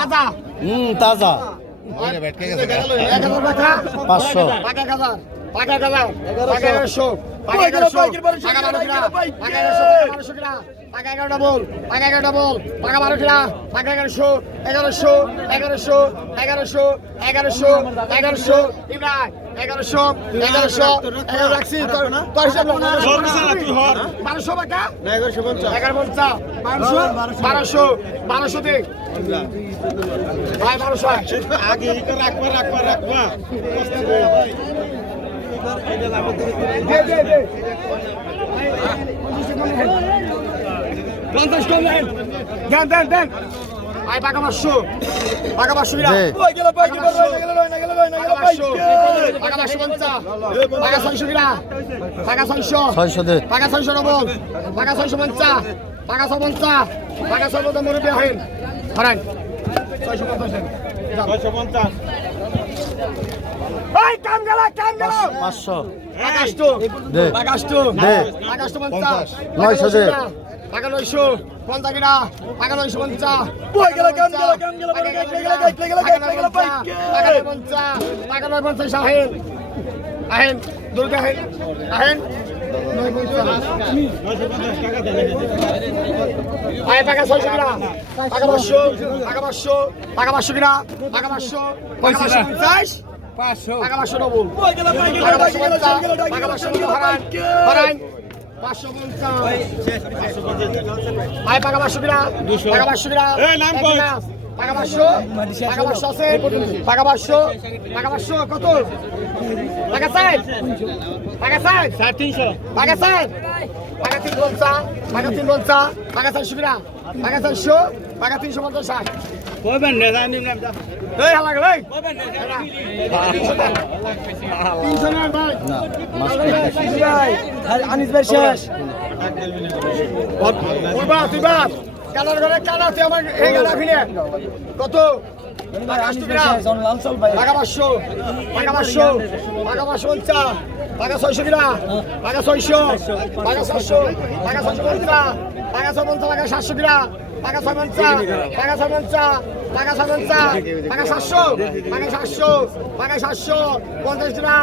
তাজা। হুম তাজা। পাঁচশো। এগারোশো। এগারোশো। এগারোশো। এগারোশো। এগারোশো। এগারোশো। এগারোশো এগারোশো এগারোশো এগারোশো এগারোশো এগারো রাখছি তোর হিসাব বারোশো টাকা এগারো পঞ্চাশ। বারোশো। বারোশো বারোশো দিক ভাই বারোশো আগে রাখবা রাখবা রাখবা। পঞ্চাশ দেন দেন দেন। আই পাকা পাঁচশো পাকা পাঁচশো পাঁচশো পাকা পাঁচশো পঞ্চাশ। পাকা ছয়শো কিনা পাকা ছয়শো ছয়শো দে। পাকা ছয়শো ডবল। পাকা ছয়শো পঞ্চাশ। পাকা ছয় পঞ্চাশ। পাকা ছয় পঞ্চাশ মুরব্বী হরেন হরেন ছয়শো পঞ্চাশ ছয়শো পঞ্চাশ। এই কাম গেলা কাম গেল। পাঁচশো। আকাশটো দে। আকাশটো দে। আকাশটো পঞ্চাশ। নয়শো দে। টাকা নয়শো পঞ্চাশ কিনা টাকা নয়শো পঞ্চাশ। টাকা নয় পঞ্চাশ টাকা পঞ্চাশ আহেন আহেন দুর্গা আহেন আহেন পঞ্চাশ পঞ্চাশ টাকা আয় টাকা ছয়শো কিনা টাকা পাঁচশো টাকা পাঁচশো টাকা পাঁচশো কিনা টাকা পাঁচশো টাকা পঞ্চাশ পাঁচশো টাকা পাঁচশো গেল, টাকা পাঁচশো পঞ্চাশ টাকা পাঁচশো হারান হারান টাকা পাঁচশো কিনা টাকা পাঁচশো কই? টাকা পাঁচশো টাকা পাঁচশো আছে? টাকা পাঁচশো পাঁচশো কত? টাকা চাই টাকা চাই সাড়ে তিনশো। টাকা চাই টাকা তিন পঞ্চা টাকা তিন পঞ্চা টাকা চারশো কিনা টাকা চারশো টাকা তিনশো পঞ্চাশ ষাট। কইবেন না জানি না এই হালা গেল এই। তিনশো দেন। তিনশো নেন ভাই না মাছ ভাই। আনিস ভাই শেষ। তুই বা তুই বা কালার ঘরে কালা তুই আমার এই গালা ফিরে কত? টাকা পাঁচশো টাকা পাঁচশো। টাকা পাঁচশো। পঞ্চা টাকা ছয়শো কিনা। টাকা ছয়শো। টাকা ছয়শো। টাকা ছয়শো পঞ্চা টাকা ছয় পঞ্চা টাকা সাতশো কিনা। টাকা ছয় পঞ্চা টাকা ছয় পঞ্চা টাকা পঞ্চা টাকা সাতশো টাকা সাতশো টাকা সাতশো, পঞ্চাশ টাকা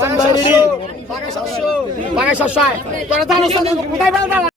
টাকা সাতশো টাকা সাতশো টাকা সাতশো।